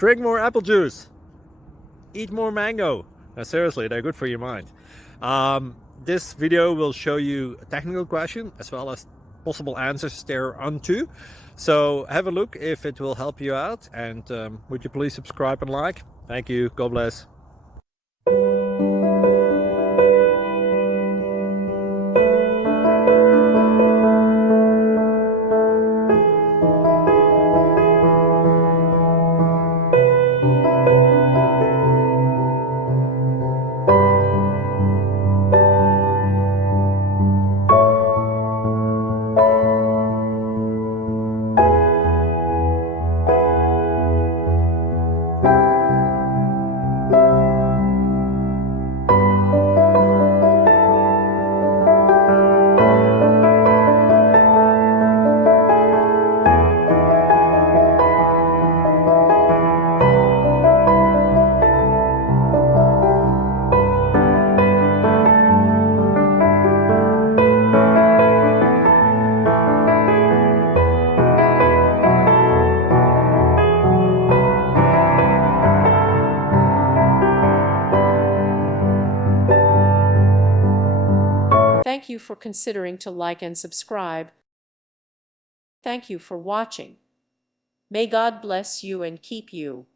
Drink more apple juice. Eat more mango. Now, seriously, they're good for your mind. This video will show you a technical question as well as possible answers thereunto. So have a look if it will help you out, and would you please subscribe and like? Thank you. God bless. Thank you for considering to like and subscribe. Thank you for watching. May God bless you and keep you.